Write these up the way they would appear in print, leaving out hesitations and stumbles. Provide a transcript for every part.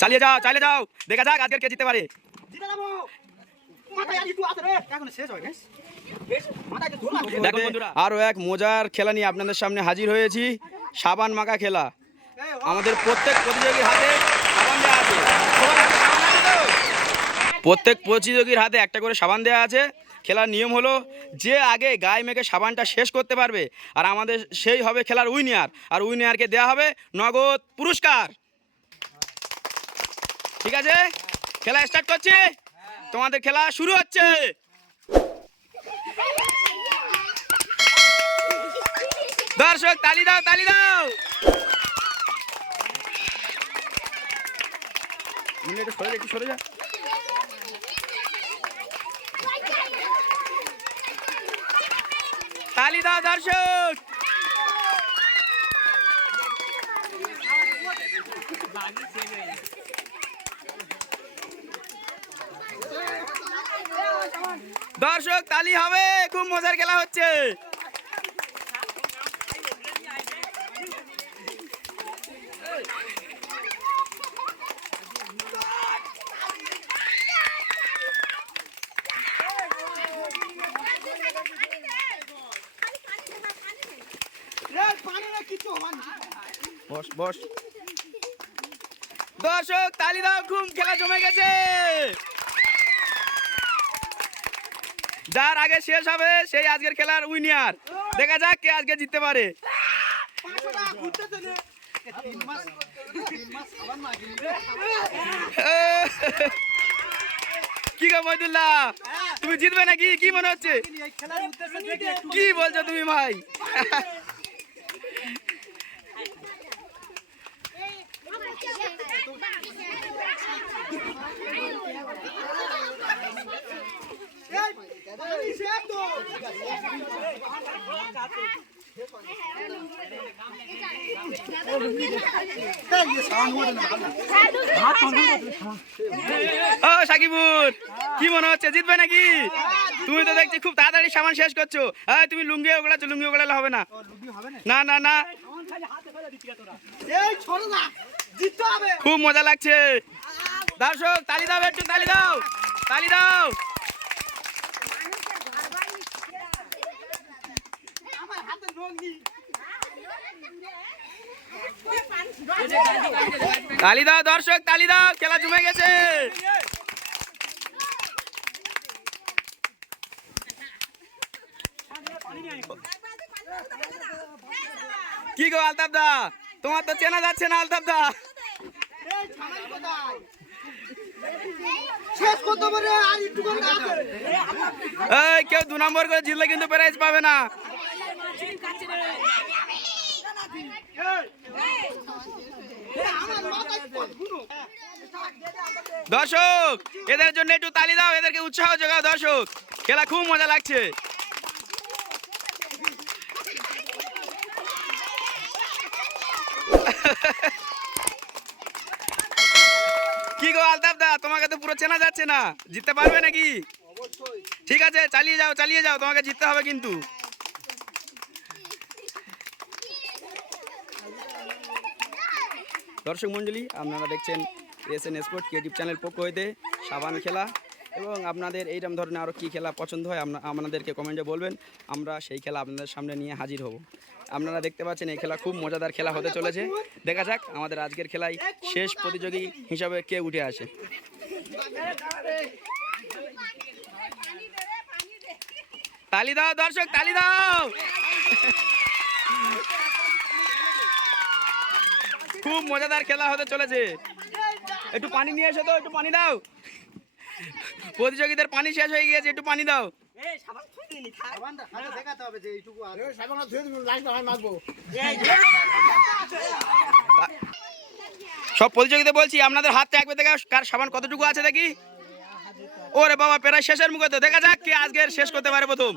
চালিয়ে যাও দেখা যাক আজকের কে জিততে পারে। দেখুন বন্ধুরা, আরো এক মজার খেলা নিয়ে আপনাদের সামনে হাজির হয়েছি। সাবান মাখা খেলা। আমাদের প্রত্যেক প্রতিযোগীর হাতে সাবান দেওয়া আছে। প্রত্যেক প্রতিযোগীর হাতে একটা করে সাবান দেওয়া আছে। খেলার নিয়ম হলো যে আগে গায়ে মেখে সাবানটা শেষ করতে পারবে আর আমাদের সেই হবে খেলার উইনার। আর উইনারকে দেওয়া হবে নগদ পুরস্কার। ঠিক আছে, খেলা স্টার্ট করছি। তোমাদের খেলা শুরু হচ্ছে। দর্শক তালি দাও, তালি দাও। একটু সরে যা। তালি দাও দর্শক। দর্শক তালি হবে, খুব মজার খেলা হচ্ছে। বস দর্শক তালি দাও, খুব খেলা জমে গেছে। যার আগে শেষ হবে সেই আজকের খেলার উইনার। দেখা যাক কে আজকে জিততে পারে। কি গো মহিদুল্লাহ, তুমি জিতবে নাকি? কি মনে হচ্ছে? কি বলছো তুমি ভাই? ও সাকিবুর, কি মনে হচ্ছে জিতবে নাকি? তুমি তো দেখছি খুব তাড়াতাড়ি সামান শেষ করছো। তুমি লুঙ্গি ওগলাচ্ছো, লুঙ্গি ওগলালে হবে না। না না না, খুব মজা লাগছে। দর্শক তালি দাও, একটু তালি দাও, তালি দাও। তালি দাও দর্শক, তালি দাও, খেলা জমে গেছে। কি গো আলতাফ দা, তোমার তো চেনা যাচ্ছে না। আলতাফ দা কেউ 2 নম্বর করে জিতলে কিন্তু প্রাইজ পাবে না। দর্শক এদের জন্য একটু তালি দাও, এদেরকে উৎসাহ যোগাও। দর্শক খেলা খুব মজা লাগছে। কি গো আলতাফ দা, তোমাকে তো পুরো চেনা যাচ্ছে না। জিততে পারবে নাকি? ঠিক আছে, চালিয়ে যাও, চালিয়ে যাও, তোমাকে জিততে হবে কিন্তু। দর্শক মণ্ডলী, আপনারা দেখছেন এসএন স্পোর্ট ইউটিউব চ্যানেল পক্ষ হইতে সাবান খেলা। এবং আপনাদের এইরকম ধরনের আরও কী খেলা পছন্দ হয় আপনাদেরকে কমেন্টে বলবেন। আমরা সেই খেলা আপনাদের সামনে নিয়ে হাজির হব। আপনারা দেখতে পাচ্ছেন এই খেলা খুব মজাদার খেলা হতে চলেছে। দেখা যাক আমাদের আজকের খেলায় শেষ প্রতিযোগী হিসাবে কে উঠে আসে। তালি দাও দর্শক, তালি দাও। খুব মজাদার খেলা হতে চলেছে। একটু পানি নিয়ে এসো তো, একটু পানি দাও। প্রতিযোগীদের পানি শেষ হয়ে গিয়েছে, একটু পানি দাও। সব প্রতিযোগীদের বলছি আপনাদের হাত থাকবে, দেখা কার সাবান কতটুকু আছে দেখি। ওরে বাবা, প্রায় শেষের মুখে তো। দেখা যাক কে আজকের শেষ করতে পারে প্রথম।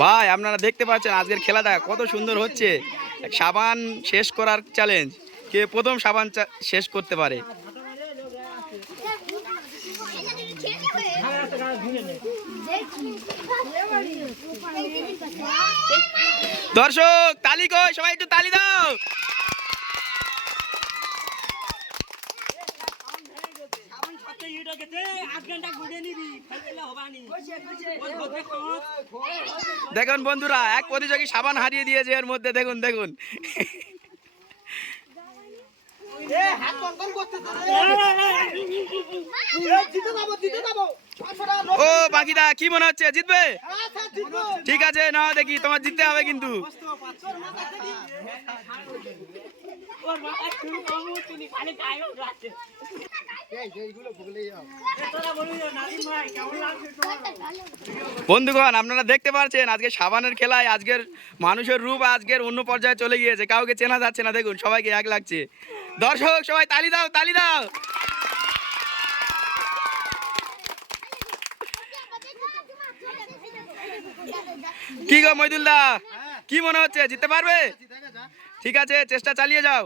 ভাই আপনারা দেখতে পাচ্ছেন আজকের খেলাটা কত সুন্দর হচ্ছে। সাবান শেষ করার চ্যালেঞ্জ, কে প্রথম সাবান শেষ করতে পারে। দর্শক তালি কই, সবাই একটু তালি দাও। দেখুন বন্ধুরা, এক প্রতিযোগী সাবান হারিয়ে দিয়েছে এর মধ্যে, দেখুন দেখুন। ও বাকিদা, কি মনে হচ্ছে জিতবে? ঠিক আছে, নাও দেখি, তোমার জিততে হবে কিন্তু। বন্ধুগণ, আপনারা দেখতে পাচ্ছেন আজকে সাবানের খেলায় আজকের মানুষের রূপ আজকের অন্য পর্যায়ে চলে গিয়েছে, কাউকে চেনা যাচ্ছে না। দেখুন সবাইকে এক লাগছে। দর্শক সবাই তালি দাও, তালি দাও। কি গো মইদুল দা, কি মনে হচ্ছে জিততে পারবে? ঠিক আছে, চেষ্টা চালিয়ে যাও।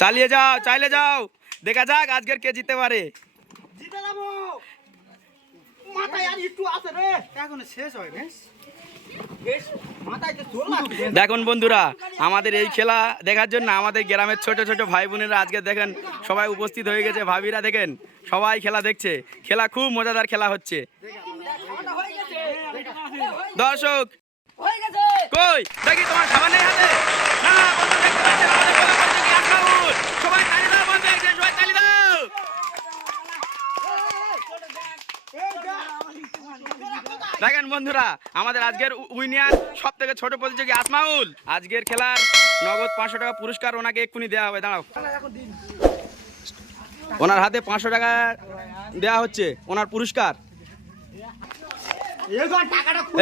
চালিয়ে যাও, চাইলে যাও, দেখা যাক আজকের কে জিততে পারে। দেখুন বন্ধুরা, আমাদের এই খেলা দেখার জন্য আমাদের গ্রামের ছোট ছোট ভাই বোনেরা আজকে দেখেন সবাই উপস্থিত হয়ে গেছে। ভাবিরা দেখেন সবাই খেলা দেখছে। খেলা খুব মজাদার খেলা হচ্ছে। দর্শক কই দেখি তোমার খাবার নেই হাতে? না বন্ধু, দেখতে পাচ্ছেন আমাদের গোলা প্রতিযোগী আসমাউল। সবাই তালি দাও বন্ধু, একজন সবাই তালি দাও। দেখেন বন্ধুরা, আমাদের আজকের উইনার সব থেকে ছোট প্রতিযোগী আসমাউল। আজকের খেলার নগদ 500 টাকা পুরস্কার ওনাকে এক্ষুনি দেওয়া হবে। দাঁড়াও, ওনার হাতে 500 টাকা দেওয়া হচ্ছে, ওনার পুরস্কার।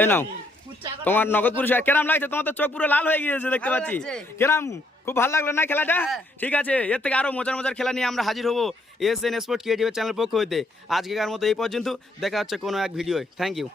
এই নাও তোমার নগদ পুরস্কার। কেরাম লাগছে? তোমার তো চোখ পুরো লাল হয়ে গিয়েছে দেখতে পাচ্ছি। কেরাম, খুব ভালো লাগলো না খেলাটা? ঠিক আছে, এর থেকে আরো মজার মজার খেলা নিয়ে আমরা হাজির হবো এসএন স্পোর্ট ক্রিয়েটিভ চ্যানেল পক্ষ হইতে। আজকেকার মতো এই পর্যন্ত, দেখা হচ্ছে কোনো এক ভিডিওয়। Thank you.